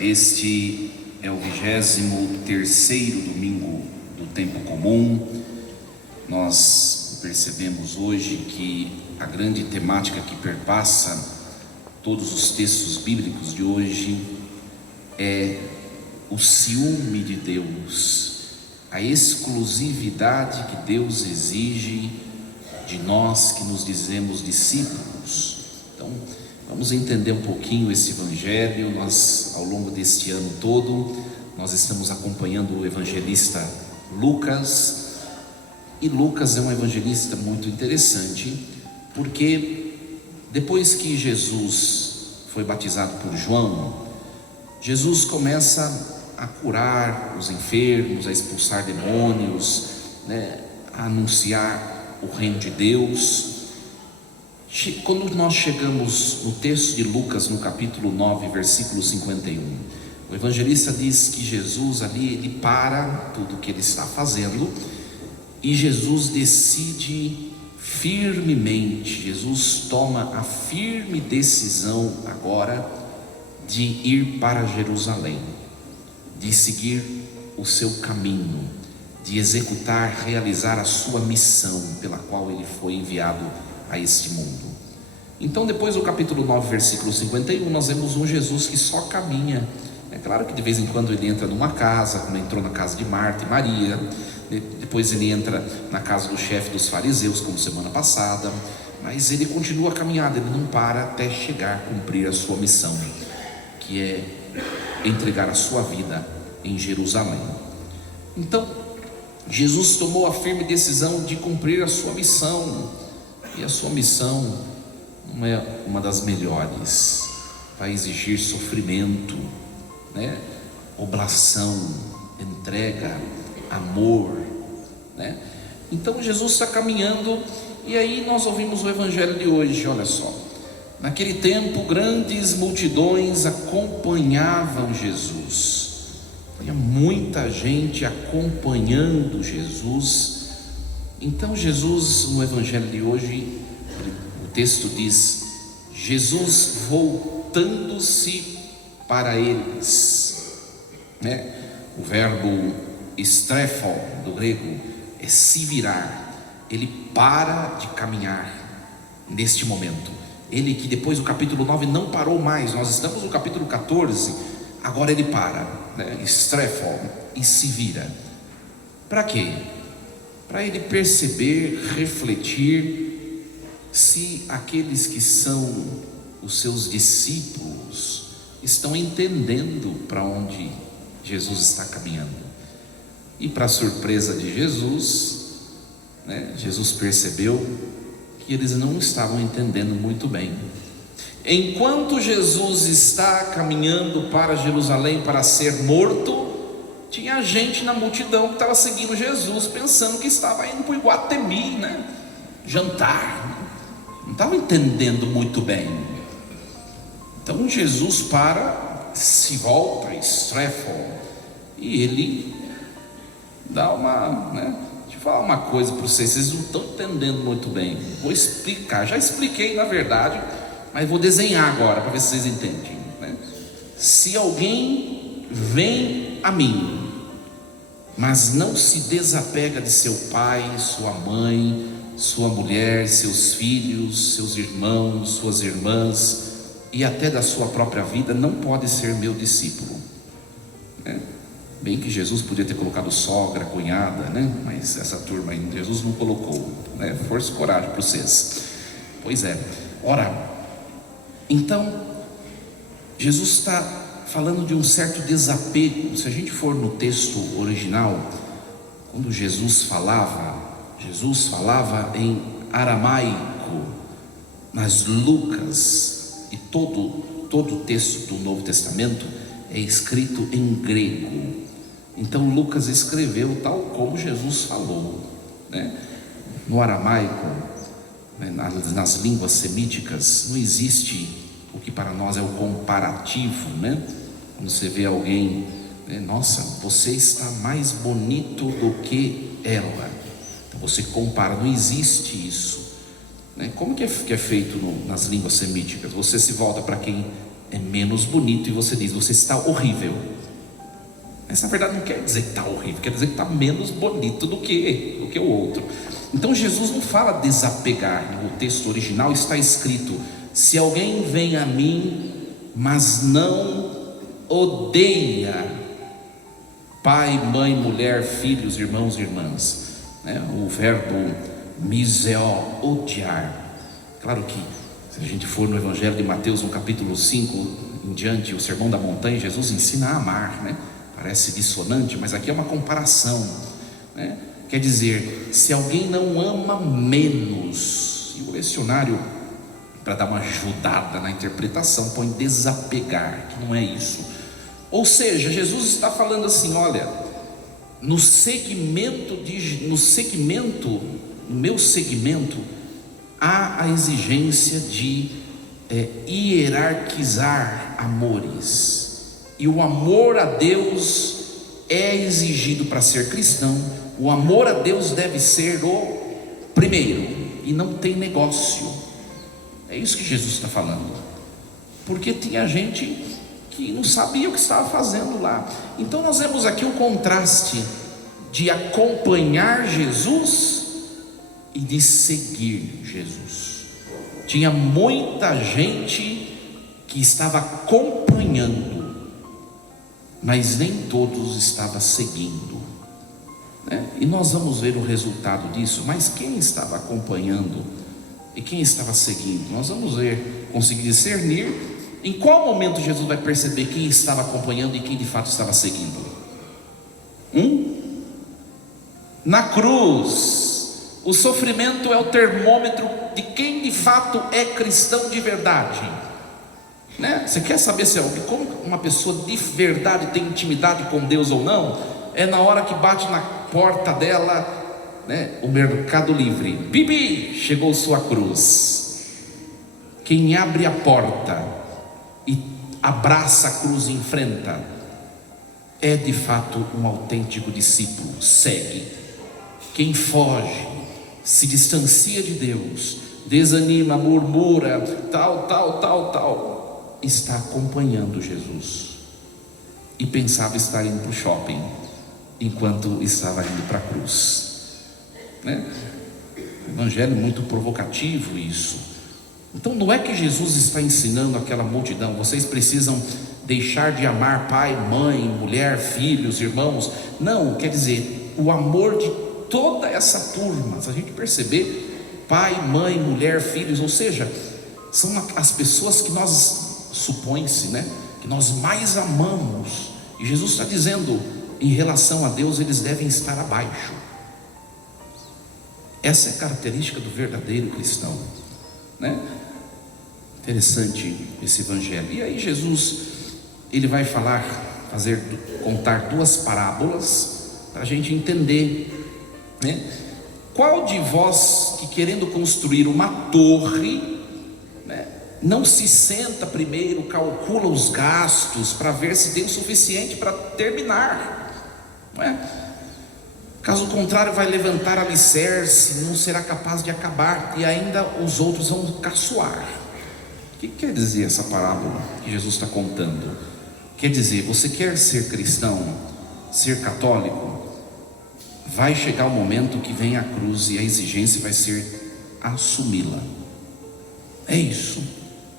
Este é o 23º domingo do tempo comum. Nós percebemos hoje que a grande temática que perpassa todos os textos bíblicos de hoje é o ciúme de Deus, a exclusividade que Deus exige de nós que nos dizemos discípulos. Então, vamos entender um pouquinho esse evangelho. Nós, ao longo deste ano todo, nós estamos acompanhando o evangelista Lucas, e Lucas é um evangelista muito interessante, porque depois que Jesus foi batizado por João, Jesus começa a curar os enfermos, a expulsar demônios, a anunciar o reino de Deus. Quando nós chegamos no texto de Lucas, no capítulo 9, versículo 51, o evangelista diz que Jesus ali, ele para tudo o que ele está fazendo, e Jesus decide firmemente, Jesus toma a firme decisão agora de ir para Jerusalém, de seguir o seu caminho, de executar, realizar a sua missão pela qual ele foi enviado a este mundo. Então, depois do capítulo 9, versículo 51, nós vemos um Jesus que só caminha. É claro que de vez em quando ele entra numa casa, como entrou na casa de Marta e Maria, depois ele entra na casa do chefe dos fariseus, como semana passada, mas ele continua a caminhada, ele não para até chegar a cumprir a sua missão, que é entregar a sua vida em Jerusalém. Então, Jesus tomou a firme decisão de cumprir a sua missão, e a sua missão não é uma das melhores, vai exigir sofrimento, oblação, entrega, amor, Então Jesus está caminhando, e aí nós ouvimos o evangelho de hoje. Olha só, naquele tempo grandes multidões acompanhavam Jesus, tinha muita gente acompanhando Jesus. Então Jesus, no evangelho de hoje, o texto diz: Jesus voltando-se para eles, O verbo estrefo do grego é se virar. Ele para de caminhar neste momento. Ele que depois do capítulo 9 não parou mais, nós estamos no capítulo 14, agora ele para, estrefo, e se vira. Para quê? Para ele perceber, refletir se aqueles que são os seus discípulos estão entendendo para onde Jesus está caminhando. E para surpresa de Jesus, Jesus percebeu que eles não estavam entendendo muito bem. Enquanto Jesus está caminhando para Jerusalém para ser morto, tinha gente na multidão que estava seguindo Jesus, pensando que estava indo para o Iguatemi, jantar, não estava entendendo muito bem. Então Jesus se volta, estrefo, e ele dá deixa eu falar uma coisa para vocês não estão entendendo muito bem, vou explicar, já expliquei na verdade, mas vou desenhar agora para ver se vocês entendem, Se alguém vem a mim, mas não se desapega de seu pai, sua mãe, sua mulher, seus filhos, seus irmãos, suas irmãs, e até da sua própria vida, não pode ser meu discípulo. Bem que Jesus podia ter colocado sogra, cunhada, mas essa turma aí Jesus não colocou, Força e coragem para vocês. Pois é. Ora, então Jesus está falando de um certo desapego. Se a gente for no texto original, quando Jesus falava em aramaico, nas Lucas, e todo o texto do Novo Testamento é escrito em grego. Então Lucas escreveu tal como Jesus falou, No aramaico, nas línguas semíticas, não existe o que para nós é o comparativo, Quando você vê alguém, nossa, você está mais bonito do que ela, então você compara, não existe isso. Como que é feito nas línguas semíticas? Você se volta para quem é menos bonito, e você diz: você está horrível. Mas na verdade não quer dizer que está horrível, quer dizer que está menos bonito do que o outro. Então Jesus não fala desapegar. No texto original está escrito: se alguém vem a mim, mas não odeia pai, mãe, mulher, filhos, irmãos e irmãs, o verbo miseo, odiar. Claro que se a gente for no Evangelho de Mateus, no capítulo 5 em diante, o Sermão da Montanha, Jesus ensina a amar, Parece dissonante, mas aqui é uma comparação, Quer dizer, se alguém não ama menos, e o lecionário, para dar uma ajudada na interpretação, põe desapegar, que não é isso. Ou seja, Jesus está falando assim: olha, no meu segmento, há a exigência de hierarquizar amores, e o amor a Deus é exigido para ser cristão. O amor a Deus deve ser o primeiro, e não tem negócio. É isso que Jesus está falando, porque tinha gente que não sabia o que estava fazendo lá. Então nós vemos aqui o contraste de acompanhar Jesus e de seguir Jesus. Tinha muita gente que estava acompanhando, mas nem todos estavam seguindo, E nós vamos ver o resultado disso. Mas quem estava acompanhando e quem estava seguindo? Nós vamos ver, conseguir discernir em qual momento Jesus vai perceber quem estava acompanhando e quem de fato estava seguindo. Na cruz, o sofrimento é o termômetro de quem de fato é cristão de verdade, Você quer saber como uma pessoa de verdade tem intimidade com Deus ou não? É na hora que bate na porta dela, o Mercado Livre: Bibi, chegou sua cruz. Quem abre a porta e abraça a cruz e enfrenta, é de fato um autêntico discípulo, segue. Quem foge, se distancia de Deus, desanima, murmura, tal, está acompanhando Jesus, e pensava estar indo para o shopping enquanto estava indo para a cruz, Evangelho muito provocativo isso. Então não é que Jesus está ensinando aquela multidão: vocês precisam deixar de amar pai, mãe, mulher, filhos, irmãos. Não, quer dizer, o amor de toda essa turma. Se a gente perceber, pai, mãe, mulher, filhos, ou seja, são as pessoas que nós, supõe-se, que nós mais amamos. E Jesus está dizendo, em relação a Deus, eles devem estar abaixo. Essa é a característica do verdadeiro cristão, Interessante esse evangelho. E aí Jesus, ele vai contar duas parábolas para a gente entender, Qual de vós que, querendo construir uma torre, não se senta primeiro, calcula os gastos para ver se tem o suficiente para terminar, Caso contrário, vai levantar alicerce, não será capaz de acabar, e ainda os outros vão caçoar. O que quer dizer essa parábola que Jesus está contando? Quer dizer, você quer ser cristão, ser católico, vai chegar o momento que vem a cruz e a exigência vai ser assumi-la. É isso.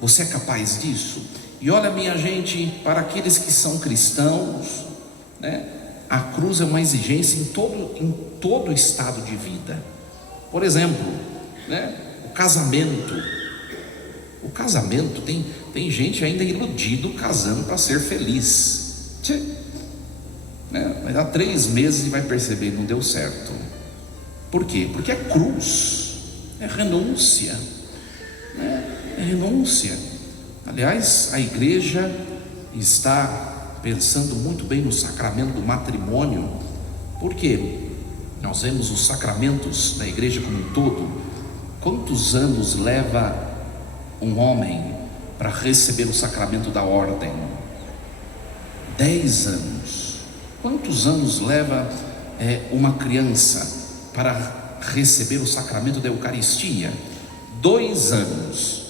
Você é capaz disso? E olha, minha gente, para aqueles que são cristãos, a cruz é uma exigência em todo estado de vida. Por exemplo, o casamento. O casamento, tem gente ainda iludido casando para ser feliz. Vai dar 3 meses e vai perceber, não deu certo. Por quê? Porque é cruz, é renúncia, é renúncia. Aliás, a igreja está pensando muito bem no sacramento do matrimônio, porque nós vemos os sacramentos da igreja como um todo. Quantos anos leva um homem para receber o sacramento da ordem? 10 anos. Quantos anos leva uma criança para receber o sacramento da Eucaristia? 2 anos.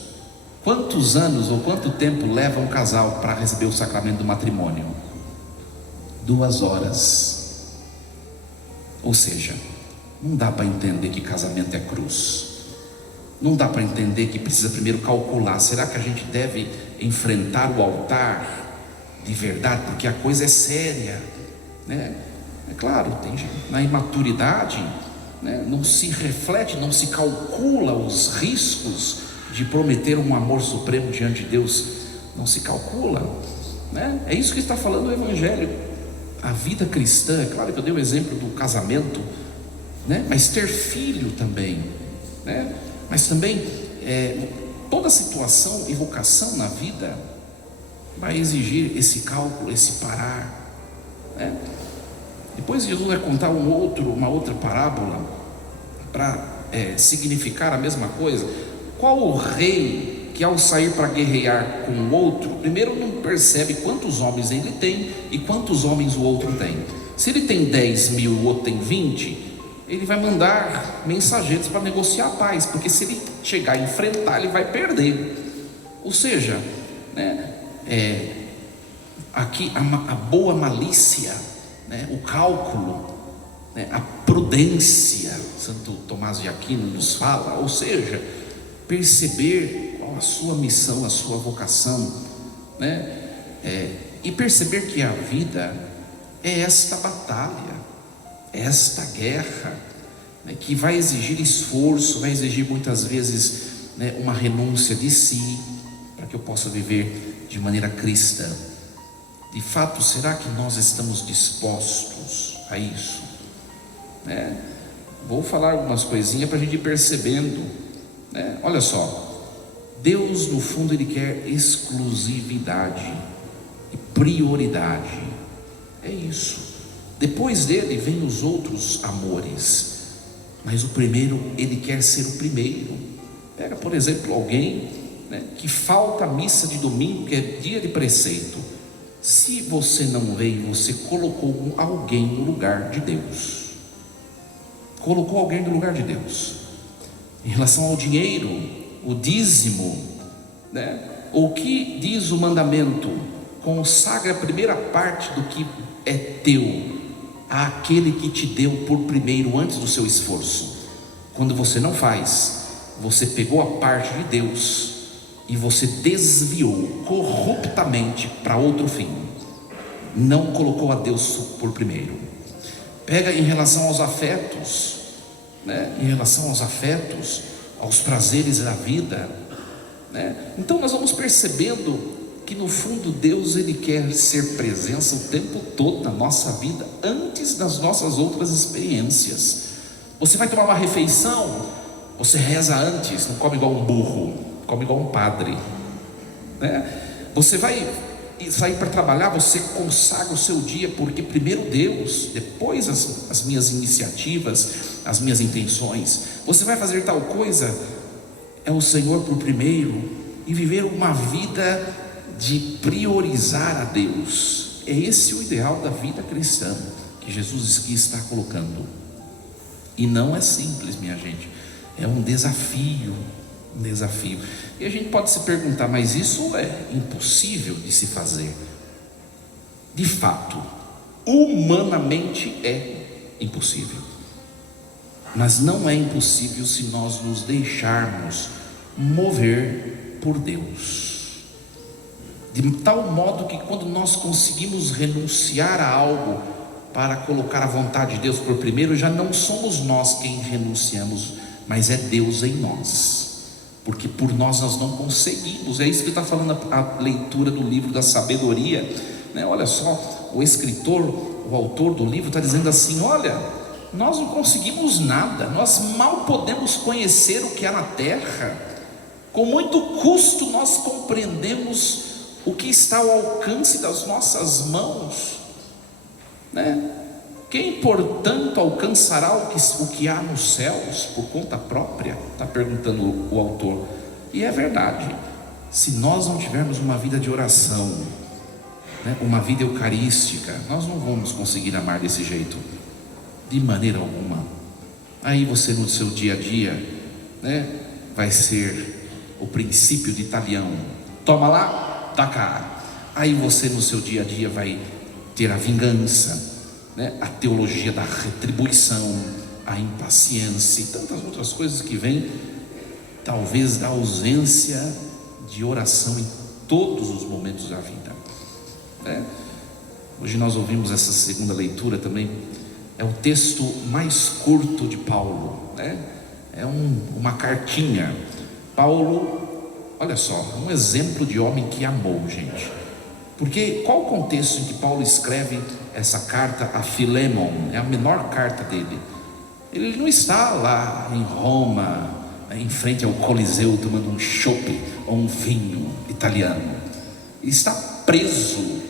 Quantos anos ou quanto tempo leva um casal para receber o sacramento do matrimônio? 2 horas. Ou seja, não dá para entender que casamento é cruz. Não dá para entender que precisa primeiro calcular: será que a gente deve enfrentar o altar de verdade? Porque a coisa é séria, né? É claro, tem gente, na imaturidade, né, não se reflete, não se calcula os riscos de prometer um amor supremo diante de Deus. Não se calcula, né? É isso que está falando o Evangelho. A vida cristã, é claro que eu dei o exemplo do casamento, né? Mas ter filho também, né? Mas também toda situação e vocação na vida vai exigir esse cálculo, esse parar, né? Depois Jesus vai contar uma outra parábola para significar a mesma coisa. Qual o rei que, ao sair para guerrear com o outro, primeiro não percebe quantos homens ele tem e quantos homens o outro tem? Se ele tem 10.000, o outro tem 20, ele vai mandar mensageiros para negociar a paz, porque se ele chegar a enfrentar, ele vai perder. Ou seja, né, aqui a boa malícia, né, o cálculo, né, a prudência, Santo Tomás de Aquino nos fala, ou seja, perceber qual a sua missão, a sua vocação, né, e perceber que a vida é esta batalha, é esta guerra, né, que vai exigir esforço, vai exigir muitas vezes, né, uma renúncia de si, para que eu possa viver de maneira cristã. De fato, será que nós estamos dispostos a isso, né? Vou falar algumas coisinhas para a gente ir percebendo, né? Olha só, Deus no fundo Ele quer exclusividade e prioridade, é isso. Depois dele vem os outros amores, mas o primeiro, Ele quer ser o primeiro. Pega por exemplo alguém, né, que falta a missa de domingo, que é dia de preceito. Se você não veio, você colocou alguém no lugar de Deus. Colocou alguém no lugar de Deus. Em relação ao dinheiro, o dízimo, né? O que diz o mandamento? Consagra a primeira parte do que é teu àquele que te deu por primeiro, antes do seu esforço. Quando você não faz, você pegou a parte de Deus e você desviou corruptamente para outro fim. Não colocou a Deus por primeiro. Pega em relação aos afetos, né? Em relação aos afetos, aos prazeres da vida, né? Então nós vamos percebendo que no fundo Deus Ele quer ser presença o tempo todo na nossa vida, antes das nossas outras experiências. Você vai tomar uma refeição, você reza antes, não come igual um burro, come igual um padre, né? Você vai sair para trabalhar, você consagra o seu dia, porque primeiro Deus, depois as minhas iniciativas, as minhas intenções. Você vai fazer tal coisa, é o Senhor por primeiro, e viver uma vida de priorizar a Deus. É esse o ideal da vida cristã que Jesus aqui está colocando. E não é simples, minha gente, é um desafio. E a gente pode se perguntar, mas isso é impossível de se fazer? De fato, humanamente é impossível, mas não é impossível se nós nos deixarmos mover por Deus, de tal modo que quando nós conseguimos renunciar a algo para colocar a vontade de Deus por primeiro, já não somos nós quem renunciamos, mas é Deus em nós, porque por nós não conseguimos. É isso que está falando a leitura do livro da sabedoria, né? Olha só, o escritor, o autor do livro está dizendo assim: olha, nós não conseguimos nada, nós mal podemos conhecer o que há na terra, com muito custo nós compreendemos o que está ao alcance das nossas mãos, né? Quem, portanto, alcançará o que há nos céus por conta própria? Está perguntando o autor. E é verdade, se nós não tivermos uma vida de oração, né, uma vida eucarística, nós não vamos conseguir amar desse jeito, de maneira alguma. Aí você no seu dia a dia, né, vai ser o princípio de Talião: toma lá, dá cá. Aí você no seu dia a dia vai ter a vingança, né? A teologia da retribuição, a impaciência e tantas outras coisas que vêm, talvez, da ausência de oração em todos os momentos da vida, né? Hoje nós ouvimos essa segunda leitura também. É o texto mais curto de Paulo, né? É uma cartinha. Paulo, olha só, um exemplo de homem que amou, gente. Porque qual o contexto em que Paulo escreve essa carta a Filemon? É a menor carta dele. Ele não está lá em Roma, em frente ao Coliseu, tomando um chopp ou um vinho italiano. Ele está preso,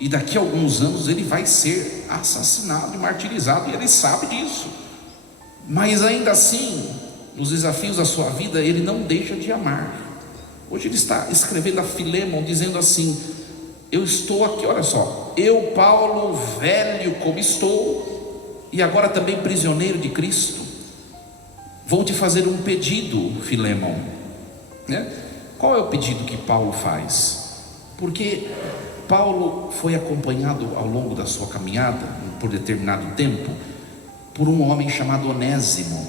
e daqui a alguns anos ele vai ser assassinado e martirizado, e ele sabe disso. Mas ainda assim, nos desafios da sua vida, ele não deixa de amar. Hoje ele está escrevendo a Filemon, dizendo assim: eu estou aqui, olha só, eu, Paulo, velho como estou, e agora também prisioneiro de Cristo, vou te fazer um pedido, Filemon, né? Qual é o pedido que Paulo faz? Porque Paulo foi acompanhado ao longo da sua caminhada, por determinado tempo, por um homem chamado Onésimo,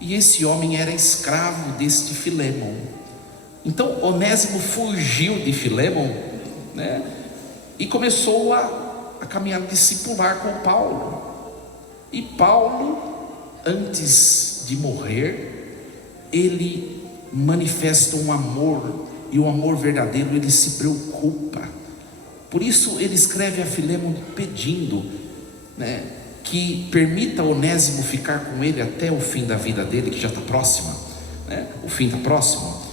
e esse homem era escravo deste Filemon. Então Onésimo fugiu de Filemon, né? E começou a caminhar discipular com Paulo. E Paulo, antes de morrer, ele manifesta um amor, e o amor verdadeiro, ele se preocupa. Por isso ele escreve a Filemon pedindo, né, que permita Onésimo ficar com ele até o fim da vida dele, que já está próxima, né? O fim está próximo.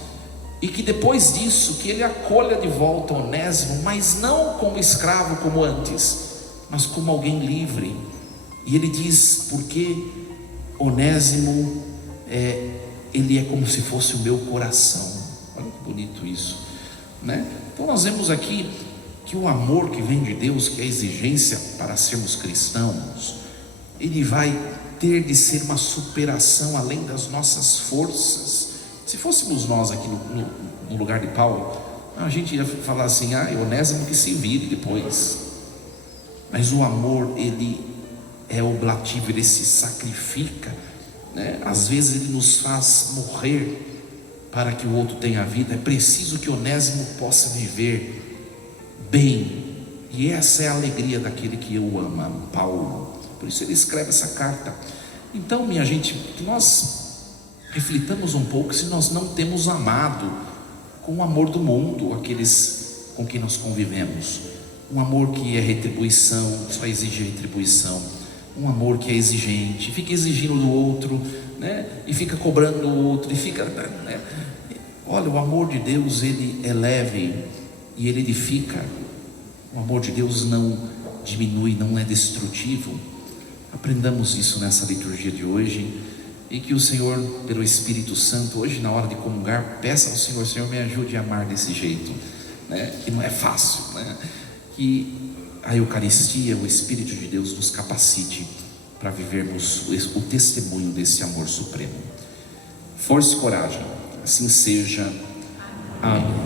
E que depois disso, que ele acolha de volta Onésimo, mas não como escravo como antes, mas como alguém livre. E ele diz: porque Onésimo ele é como se fosse o meu coração. Olha que bonito isso, né? Então nós vemos aqui que o amor que vem de Deus, que é a exigência para sermos cristãos, ele vai ter de ser uma superação além das nossas forças. Se fôssemos nós aqui no lugar de Paulo, a gente ia falar assim: Onésimo que se vire depois. Mas o amor, ele é oblativo, ele se sacrifica, né? Às vezes ele nos faz morrer para que o outro tenha vida. É preciso que Onésimo possa viver bem, e essa é a alegria daquele que eu amo, Paulo. Por isso ele escreve essa carta. Então, minha gente, que nós reflitamos um pouco se nós não temos amado com o amor do mundo aqueles com quem nós convivemos. Um amor que é retribuição, só exige retribuição. Um amor que é exigente, fica exigindo do outro, né? E fica cobrando o outro, e fica, né? Olha, o amor de Deus, ele é leve e ele edifica. O amor de Deus não diminui, não é destrutivo. Aprendamos isso nessa liturgia de hoje, e que o Senhor, pelo Espírito Santo, hoje na hora de comungar, peça ao Senhor: Senhor, me ajude a amar desse jeito, né? Que não é fácil, né? Que a Eucaristia, o Espírito de Deus nos capacite para vivermos o testemunho desse amor supremo. Força e coragem, assim seja. Amém.